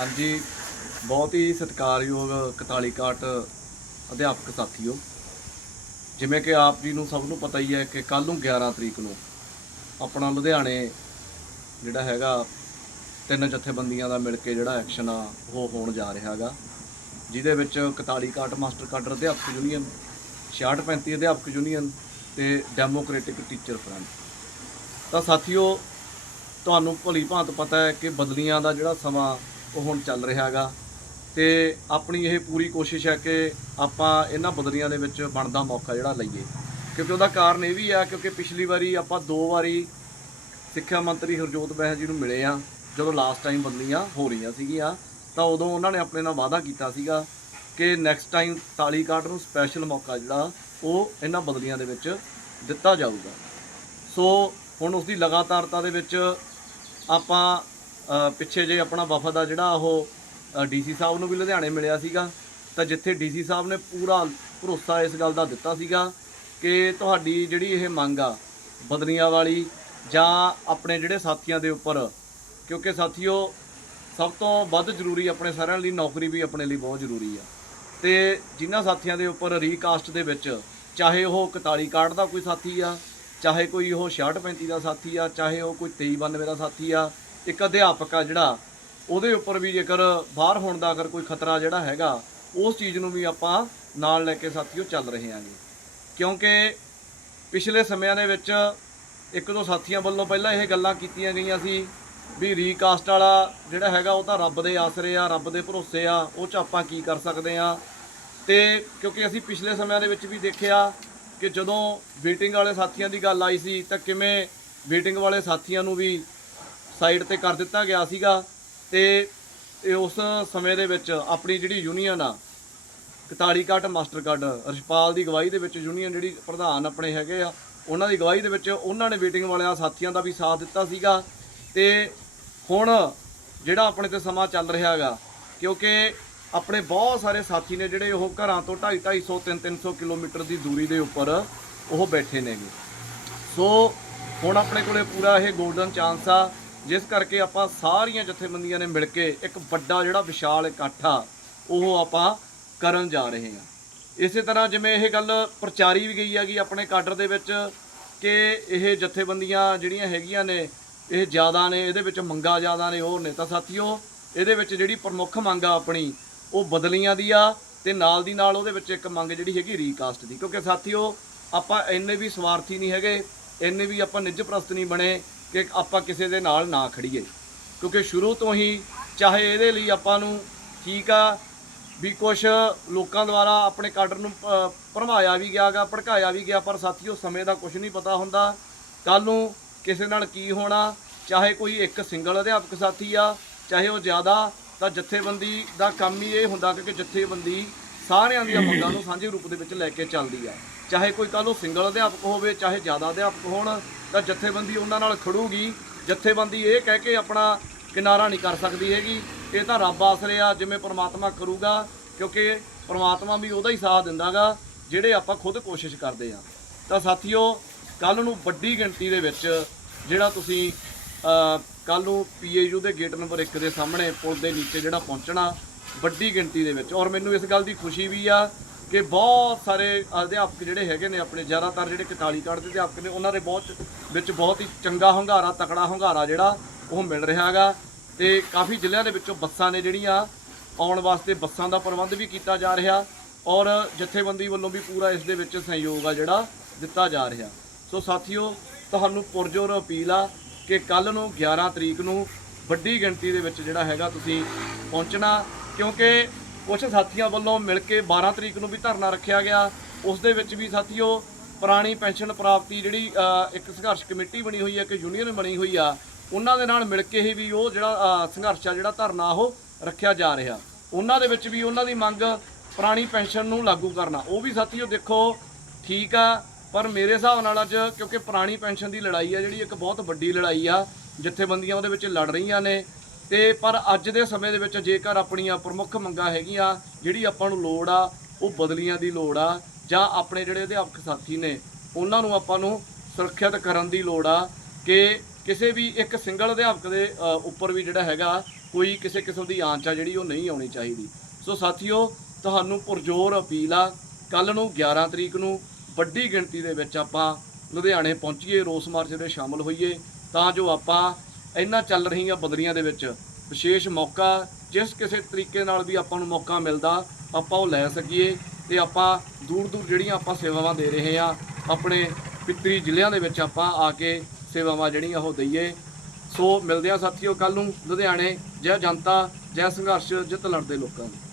ਹਾਂਜੀ, ਬਹੁਤ ਹੀ ਸਤਿਕਾਰਯੋਗ 41 ਕਾਟ ਅਧਿਆਪਕ ਸਾਥੀਓ। ਜਿਵੇਂ ਕਿ ਆਪ ਜੀ ਨੂੰ ਸਭ ਨੂੰ ਪਤਾ ਹੀ ਹੈ ਕਿ ਕੱਲ ਨੂੰ 11 ਤਰੀਕ ਨੂੰ ਆਪਣਾ ਲੁਧਿਆਣੇ ਜਿਹੜਾ ਹੈਗਾ, ਤਿੰਨ ਜਥੇਬੰਦੀਆਂ ਦਾ ਮਿਲ ਕੇ ਜਿਹੜਾ ਐਕਸ਼ਨ ਆ, ਉਹ ਹੋਣ ਜਾ ਰਿਹਾ ਹੈਗਾ। ਜਿਹਦੇ ਵਿੱਚ 41 ਕਾਟ ਮਾਸਟਰ ਕਾਡਰ ਅਧਿਆਪਕ ਯੂਨੀਅਨ 6635 ਅਧਿਆਪਕ ਯੂਨੀਅਨ ਤੇ ਡੈਮੋਕ੍ਰੈਟਿਕ ਟੀਚਰ ਫਰੰਟ। ਤਾਂ ਸਾਥੀਓ, ਤੁਹਾਨੂੰ ਭਲੀ ਭਾਂਤ ਪਤਾ ਹੈ ਕਿ ਬਦਲੀਆਂ ਦਾ ਜਿਹੜਾ ਸਮਾਂ ਉਹ ਹੁਣ ਚੱਲ ਰਿਹਾ ਹੈਗਾ। ਤੇ ਆਪਣੀ ਇਹ ਪੂਰੀ ਕੋਸ਼ਿਸ਼ ਹੈ ਕਿ ਆਪਾਂ ਇਹਨਾਂ ਬਦਲੀਆਂ ਦੇ ਵਿੱਚ ਬਣਦਾ ਮੌਕਾ ਜਿਹੜਾ ਲਈਏ। ਕਿਉਂਕਿ ਉਹਦਾ ਕਾਰਨ ਇਹ ਵੀ ਆ, ਕਿਉਂਕਿ ਪਿਛਲੀ ਵਾਰੀ ਆਪਾਂ ਦੋ ਵਾਰੀ ਸਿੱਖਿਆ ਮੰਤਰੀ ਹਰਜੋਤ ਬਹਿ ਜੀ ਨੂੰ ਮਿਲੇ ਆ, ਜਦੋਂ ਲਾਸਟ ਟਾਈਮ ਬਦਲੀਆਂ ਹੋ ਰਹੀਆਂ ਸੀਗੀਆਂ, ਤਾਂ ਉਦੋਂ ਉਹਨਾਂ ਨੇ ਆਪਣੇ ਨਾਲ ਵਾਅਦਾ ਕੀਤਾ ਸੀਗਾ ਕਿ ਨੈਕਸਟ ਟਾਈਮ ਤਾਲੀ ਕਾਟ ਨੂੰ ਸਪੈਸ਼ਲ ਮੌਕਾ ਜਿਹੜਾ, ਉਹ ਇਹਨਾਂ ਬਦਲੀਆਂ ਦੇ ਵਿੱਚ ਦਿੱਤਾ ਜਾਊਗਾ। ਸੋ ਹੁਣ ਉਸ ਦੀ ਲਗਾਤਾਰਤਾ ਦੇ ਵਿੱਚ ਆਪਾਂ ਪਿੱਛੇ ਜੇ ਆਪਣਾ ਵਫਦ ਆ ਜਿਹੜਾ ਉਹ ਡੀਸੀ ਸਾਹਿਬ ਨੂੰ ਵੀ ਲੁਧਿਆਣੇ ਮਿਲਿਆ ਸੀਗਾ, ਤਾਂ ਜਿੱਥੇ ਡੀਸੀ ਸਾਹਿਬ ਨੇ ਪੂਰਾ ਭਰੋਸਾ ਇਸ ਗੱਲ ਦਾ ਦਿੱਤਾ ਸੀਗਾ ਕਿ ਤੁਹਾਡੀ ਜਿਹੜੀ ਇਹ ਮੰਗ ਆ ਬਦਲੀਆਂ ਵਾਲੀ ਜਾਂ ਆਪਣੇ ਜਿਹੜੇ ਸਾਥੀਆਂ ਦੇ ਉੱਪਰ, ਕਿਉਂਕਿ ਸਾਥੀਓ, ਸਭ ਤੋਂ ਵੱਧ ਜ਼ਰੂਰੀ ਆਪਣੇ ਸਾਰਿਆਂ ਲਈ ਨੌਕਰੀ ਵੀ ਆਪਣੇ ਲਈ ਬਹੁਤ ਜ਼ਰੂਰੀ ਆ। ਤੇ ਜਿਨ੍ਹਾਂ ਸਾਥੀਆਂ ਦੇ ਉੱਪਰ ਰੀਕਾਸਟ ਦੇ ਵਿੱਚ, ਚਾਹੇ ਉਹ 41 ਕਾਰਡ ਦਾ ਕੋਈ ਸਾਥੀ ਆ, ਚਾਹੇ ਕੋਈ ਉਹ 6635 ਦਾ ਸਾਥੀ ਆ, ਚਾਹੇ ਉਹ ਕੋਈ 2392 ਦਾ ਸਾਥੀ ਆ ਇੱਕ ਅਧਿਆਪਕ ਆ ਜਿਹੜਾ, ਉਹਦੇ ਉੱਪਰ ਵੀ ਜੇਕਰ ਬਾਹਰ ਹੋਣ ਦਾ ਅਗਰ ਕੋਈ ਖਤਰਾ ਜਿਹੜਾ ਹੈਗਾ, ਉਸ ਚੀਜ਼ ਨੂੰ ਵੀ ਆਪਾਂ ਨਾਲ ਲੈ ਕੇ ਸਾਥੀਓ ਚੱਲ ਰਹੇ ਹਾਂ ਜੀ ਕਿਉਂਕਿ ਪਿਛਲੇ ਸਮਿਆਂ ਦੇ ਵਿੱਚ ਇੱਕ ਦੋ ਸਾਥੀਆਂ ਵੱਲੋਂ ਪਹਿਲਾਂ ਇਹ ਗੱਲਾਂ ਕੀਤੀਆਂ ਗਈਆਂ ਸੀ ਵੀ ਰੀਕਾਸਟ ਵਾਲਾ ਜਿਹੜਾ ਹੈਗਾ, ਉਹ ਤਾਂ ਰੱਬ ਦੇ ਆਸਰੇ ਆ, ਰੱਬ ਦੇ ਭਰੋਸੇ ਆ, ਉਹ ਚ ਆਪਾਂ ਕੀ ਕਰ ਸਕਦੇ ਆ। ਤੇ ਕਿਉਂਕਿ ਅਸੀਂ ਪਿਛਲੇ ਸਮਿਆਂ ਦੇ ਵਿੱਚ ਵੀ ਦੇਖਿਆ ਕਿ ਜਦੋਂ ਵੇਟਿੰਗ ਵਾਲੇ ਸਾਥੀਆਂ ਦੀ ਗੱਲ ਆਈ ਸੀ, ਤਾਂ ਕਿਵੇਂ ਵੇਟਿੰਗ ਵਾਲੇ ਸਾਥੀਆਂ ਨੂੰ ਵੀ ਸਾਈਡ ਤੇ ਕਰ ਦਿੱਤਾ ਗਿਆ ਸੀਗਾ ਤੇ ਉਸ ਸਮੇਂ ਦੇ ਵਿੱਚ ਆਪਣੀ ਜਿਹੜੀ ਯੂਨੀਅਨ ਆ 41 ਕਾਟ, ਮਾਸਟਰ ਕਾਰਡ ਰਸ਼ਪਾਲ ਦੀ ਗਵਾਹੀ ਦੇ ਵਿੱਚ ਯੂਨੀਅਨ ਜਿਹੜੀ ਪ੍ਰਧਾਨ ਆਪਣੇ ਹੈਗੇ ਆ, ਉਹਨਾਂ ਦੀ ਗਵਾਹੀ ਦੇ ਵਿੱਚ ਉਹਨਾਂ ਨੇ ਮੀਟਿੰਗ ਵਾਲਿਆਂ ਸਾਥੀਆਂ ਦਾ ਵੀ ਸਾਥ ਦਿੱਤਾ ਸੀਗਾ ਤੇ ਹੁਣ ਜਿਹੜਾ ਆਪਣੇ ਤੇ ਸਮਾਂ ਚੱਲ ਰਿਹਾ ਹੈਗਾ, ਕਿਉਂਕਿ ਆਪਣੇ ਬਹੁਤ ਸਾਰੇ ਸਾਥੀ ਨੇ ਜਿਹੜੇ ਉਹ ਘਰਾਂ ਤੋਂ 2.5 250 3 300 ਕਿਲੋਮੀਟਰ ਦੀ ਦੂਰੀ ਦੇ ਉੱਪਰ ਉਹ ਬੈਠੇ ਨੇਗੇ। ਸੋ ਹੁਣ ਆਪਣੇ ਕੋਲੇ ਪੂਰਾ ਇਹ 골ਡਨ ਚਾਂਸ ਆ ਜਿਸ ਕਰਕੇ ਆਪਾਂ ਸਾਰੀਆਂ ਜਥੇਬੰਦੀਆਂ ਨੇ ਮਿਲ ਕੇ ਇੱਕ ਵੱਡਾ ਜਿਹੜਾ ਵਿਸ਼ਾਲ ਇਕੱਠ ਆ ਉਹ ਆਪਾਂ ਕਰਨ ਜਾ ਰਹੇ ਹਾਂ। ਇਸੇ ਤਰ੍ਹਾਂ ਜਿਵੇਂ ਇਹ ਗੱਲ ਪ੍ਰਚਾਰੀ ਵੀ ਗਈ ਹੈਗੀ ਆਪਣੇ ਕਾਡਰ ਦੇ ਵਿੱਚ ਕਿ ਇਹ ਜਥੇਬੰਦੀਆਂ ਜਿਹੜੀਆਂ ਹੈਗੀਆਂ ਨੇ, ਇਹ ਜ਼ਿਆਦਾ ਨੇ, ਇਹਦੇ ਵਿੱਚ ਮੰਗਾ ਜ਼ਿਆਦਾ ਨੇ, ਹੋਰ ਨੇ। ਤਾਂ ਸਾਥੀਓ, ਇਹਦੇ ਵਿੱਚ ਜਿਹੜੀ ਪ੍ਰਮੁੱਖ ਮੰਗ ਆ ਆਪਣੀ, ਉਹ ਬਦਲੀਆਂ ਦੀ ਆ ਤੇ ਨਾਲ ਦੀ ਨਾਲ ਉਹਦੇ ਵਿੱਚ ਇੱਕ ਮੰਗ ਜਿਹੜੀ ਹੈਗੀ ਰੀਕਾਸਟ ਦੀ। ਕਿਉਂਕਿ ਸਾਥੀਓ, ਆਪਾਂ ਇੰਨੇ ਵੀ ਸਵਾਰਥੀ ਨਹੀਂ ਹੈਗੇ, ਇੰਨੇ ਵੀ ਆਪਾਂ ਨਿੱਜ ਪ੍ਰਸਤ ਨਹੀਂ ਬਣੇ ਕਿ ਆਪਾਂ ਕਿਸੇ ਦੇ ਨਾਲ ਨਾ ਖੜੀਏ। ਕਿਉਂਕਿ ਸ਼ੁਰੂ ਤੋਂ ਹੀ ਚਾਹੇ ਇਹਦੇ ਲਈ ਆਪਾਂ ਨੂੰ ਠੀਕ ਆ ਵੀ ਕੁਝ ਲੋਕਾਂ ਦੁਆਰਾ ਆਪਣੇ ਕਾਡਰ ਨੂੰ ਅ, ਭਰਮਾਇਆ ਵੀ ਗਿਆਗਾ ਭੜਕਾਇਆ ਵੀ ਗਿਆ ਪਰ ਸਾਥੀਓ ਸਮੇਂ ਦਾ ਕੁਝ ਨਹੀਂ ਪਤਾ ਹੁੰਦਾ। ਕੱਲ ਨੂੰ ਕਿਸੇ ਨਾਲ ਕੀ ਹੋਣਾ ਚਾਹੇ ਕੋਈ ਇੱਕ ਸਿੰਗਲ ਅਧਿਆਪਕ ਸਾਥੀ ਆ ਚਾਹੇ ਉਹ ਜ਼ਿਆਦਾ ਤਾਂ ਜਥੇਬੰਦੀ ਦਾ ਕੰਮ ਹੀ ਇਹ ਹੁੰਦਾ ਕਿ ਜਥੇਬੰਦੀ ਸਾਰਿਆਂ ਦੀਆਂ ਮੰਗਾਂ ਨੂੰ ਸਾਂਝੇ ਰੂਪ ਦੇ ਵਿੱਚ ਲੈ ਕੇ ਚੱਲਦੀ ਆ। ਚਾਹੇ ਕੋਈ ਕੱਲ ਨੂੰ ਸਿੰਗਲ ਅਧਿਆਪਕ ਹੋਵੇ, ਚਾਹੇ ਜ਼ਿਆਦਾ ਅਧਿਆਪਕ ਹੋਣ, ਤਾਂ ਜਥੇਬੰਦੀ ਉਹਨਾਂ ਨਾਲ ਖੜੂਗੀ। ਜਥੇਬੰਦੀ ਇਹ ਕਹਿ ਕੇ ਆਪਣਾ ਕਿਨਾਰਾ ਨਹੀਂ ਕਰ ਸਕਦੀ ਹੈਗੀ। ਇਹ ਤਾਂ ਰੱਬ ਆਸਰੇ ਆ, ਜਿਵੇਂ ਪ੍ਰਮਾਤਮਾ ਕਰੂਗਾ, ਕਿਉਂਕਿ ਪ੍ਰਮਾਤਮਾ ਵੀ ਉਹਦਾ ਹੀ ਸਾਥ ਦਿੰਦਾਗਾ, ਜਿਹੜੇ ਆਪਾਂ ਖੁਦ ਕੋਸ਼ਿਸ਼ ਕਰਦੇ ਆ। ਤਾਂ ਸਾਥੀਓ ਕੱਲ ਨੂੰ ਵੱਡੀ ਗਿਣਤੀ ਦੇ ਵਿੱਚ ਜਿਹੜਾ ਤੁਸੀਂ ਕੱਲ ਨੂੰ ਪੀਏਯੂ ਦੇ ਗੇਟ ਨੰਬਰ 1 ਦੇ ਸਾਹਮਣੇ, ਪੁਲ ਦੇ ਨੀਚੇ ਜਿਹੜਾ ਪਹੁੰਚਣਾ ਵੱਡੀ ਗਿਣਤੀ ਦੇ ਵਿੱਚ। ਔਰ ਮੈਨੂੰ ਇਸ ਗੱਲ ਦੀ ਖੁਸ਼ੀ ਵੀ ਆ ਕਿ ਬਹੁਤ ਸਾਰੇ ਅਧਿਆਪਕ ਜਿਹੜੇ ਹੈਗੇ ਨੇ ਆਪਣੇ, ਜ਼ਿਆਦਾਤਰ ਜਿਹੜੇ 41 ਕਾਰਡ ਦੇ ਅਧਿਆਪਕ ਨੇ, ਉਹਨਾਂ ਦੇ ਬਹੁਤ ਵਿੱਚ ਬਹੁਤ ਹੀ ਚੰਗਾ ਹੰਗਾਰਾ, ਤਕੜਾ ਹੰਗਾਰਾ ਜਿਹੜਾ ਉਹ ਮਿਲ ਰਿਹਾ ਹੈਗਾ। ਤੇ ਕਾਫੀ ਜ਼ਿਲ੍ਹਿਆਂ ਦੇ ਵਿੱਚੋਂ ਬੱਸਾਂ ਨੇ ਜਿਹੜੀਆਂ ਆਉਣ ਵਾਸਤੇ ਬੱਸਾਂ ਦਾ ਪ੍ਰਬੰਧ ਵੀ ਕੀਤਾ ਜਾ ਰਿਹਾ ਔਰ ਜਥੇਬੰਦੀ ਵੱਲੋਂ ਵੀ ਪੂਰਾ ਇਸ ਦੇ ਵਿੱਚ ਸਹਿਯੋਗ ਆ ਜਿਹੜਾ ਦਿੱਤਾ ਜਾ ਰਿਹਾ। ਸੋ ਸਾਥੀਓ, ਤੁਹਾਨੂੰ ਪੁਰਜੋਰ ਅਪੀਲ ਆ ਕਿ ਕੱਲ ਨੂੰ 11 ਤਰੀਕ ਨੂੰ ਵੱਡੀ ਗਿਣਤੀ ਦੇ ਵਿੱਚ ਜਿਹੜਾ ਹੈਗਾ ਤੁਸੀਂ ਪਹੁੰਚਣਾ ਕਿਉਂਕਿ ਕੁਝ ਸਾਥੀਆਂ ਵੱਲੋਂ ਮਿਲ ਕੇ 12 ਤਰੀਕ ਨੂੰ ਵੀ ਧਰਨਾ ਰੱਖਿਆ ਗਿਆ। ਉਸ ਦੇ ਵਿੱਚ ਵੀ ਸਾਥੀਓ, ਪੁਰਾਣੀ ਪੈਨਸ਼ਨ ਪ੍ਰਾਪਤੀ ਜਿਹੜੀ ਇੱਕ ਸੰਘਰਸ਼ ਕਮੇਟੀ ਬਣੀ ਹੋਈ ਹੈ, ਇੱਕ ਯੂਨੀਅਨ ਬਣੀ ਹੋਈ ਆ, ਉਹਨਾਂ ਦੇ ਨਾਲ ਮਿਲ ਕੇ ਹੀ ਵੀ ਉਹ ਜਿਹੜਾ ਸੰਘਰਸ਼ ਆ ਜਿਹੜਾ ਧਰਨਾ ਉਹ ਰੱਖਿਆ ਜਾ ਰਿਹਾ। ਉਹਨਾਂ ਦੇ ਵਿੱਚ ਵੀ ਉਹਨਾਂ ਦੀ ਮੰਗ ਪੁਰਾਣੀ ਪੈਨਸ਼ਨ ਨੂੰ ਲਾਗੂ ਕਰਨਾ। ਉਹ ਵੀ ਸਾਥੀਓ ਦੇਖੋ, ਠੀਕ ਆ, ਪਰ ਮੇਰੇ ਹਿਸਾਬ ਨਾਲ ਅੱਜ ਕਿਉਂਕਿ ਪੁਰਾਣੀ ਪੈਨਸ਼ਨ ਦੀ ਲੜਾਈ ਆ, ਜਿਹੜੀ ਇੱਕ ਬਹੁਤ ਵੱਡੀ ਲੜਾਈ ਆ, ਜਥੇਬੰਦੀਆਂ ਉਹਦੇ ਵਿੱਚ ਲੜ ਰਹੀਆਂ ਨੇ। ਤੇ ਪਰ ਅੱਜ ਦੇ ਸਮੇਂ ਦੇ ਵਿੱਚ ਜੇਕਰ ਆਪਣੀਆਂ ਪ੍ਰਮੁੱਖ ਮੰਗਾਂ ਹੈਗੀਆਂ, ਜਿਹੜੀ ਆਪਾਂ ਨੂੰ ਲੋੜ ਆ, ਉਹ ਬਦਲੀਆਂ ਦੀ ਲੋੜ ਆ, ਜਾਂ ਆਪਣੇ ਜਿਹੜੇ ਅਧਿਆਪਕ ਸਾਥੀ ਨੇ, ਉਹਨਾਂ ਨੂੰ ਆਪਾਂ ਨੂੰ ਸੁਰੱਖਿਅਤ ਕਰਨ ਦੀ ਲੋੜ ਆ ਕਿ ਕਿਸੇ ਵੀ ਇੱਕ ਸਿੰਗਲ ਅਧਿਆਪਕ ਦੇ ਉੱਪਰ ਵੀ ਜਿਹੜਾ ਹੈਗਾ, ਕੋਈ ਕਿਸੇ ਕਿਸਮ ਦੀ ਆਂਚ ਆ ਜਿਹੜੀ ਉਹ ਨਹੀਂ ਆਉਣੀ ਚਾਹੀਦੀ। ਸੋ ਸਾਥੀਓ, ਤੁਹਾਨੂੰ ਪੁਰਜੋਰ ਅਪੀਲ ਆ ਕੱਲ ਨੂੰ 11 ਤਰੀਕ ਨੂੰ ਵੱਡੀ ਗਿਣਤੀ ਦੇ ਵਿੱਚ ਆਪਾਂ ਲੁਧਿਆਣੇ ਪਹੁੰਚੀਏ, ਰੋਸ ਮਾਰਚ ਦੇ ਸ਼ਾਮਲ ਹੋਈਏ, ਤਾਂ ਜੋ ਆਪਾਂ ਇਹਨਾਂ ਚੱਲ ਰਹੀਆਂ ਬਦਲੀਆਂ ਦੇ ਵਿੱਚ। ਵਿਸ਼ੇਸ਼ ਮੌਕਾ, ਜਿਸ ਕਿਸੇ ਤਰੀਕੇ ਨਾਲ ਵੀ ਆਪਾਂ ਨੂੰ ਮੌਕਾ ਮਿਲਦਾ, ਆਪਾਂ ਉਹ ਲੈ ਸਕੀਏ ਤੇ ਆਪਾਂ ਦੂਰ ਦੂਰ ਜਿਹੜੀਆਂ ਆਪਾਂ ਸੇਵਾਵਾਂ ਦੇ ਰਹੇ ਆ ਆਪਣੇ ਪਿੱਤਰੀ ਜ਼ਿਲ੍ਹਿਆਂ ਦੇ ਵਿੱਚ ਆਪਾਂ ਆ ਕੇ ਸੇਵਾਵਾਂ ਜਿਹੜੀਆਂ ਉਹ ਦਈਏ। ਸੋ ਮਿਲਦੇ ਆ ਸਾਥੀਓ ਕੱਲ ਨੂੰ। ਲੁਧਿਆਣੇ, ਜੈ ਜਨਤਾ, ਜੈ ਸੰਘਰਸ਼, ਜਿੱਤ ਲੜਦੇ ਲੋਕਾਂ ਨੂੰ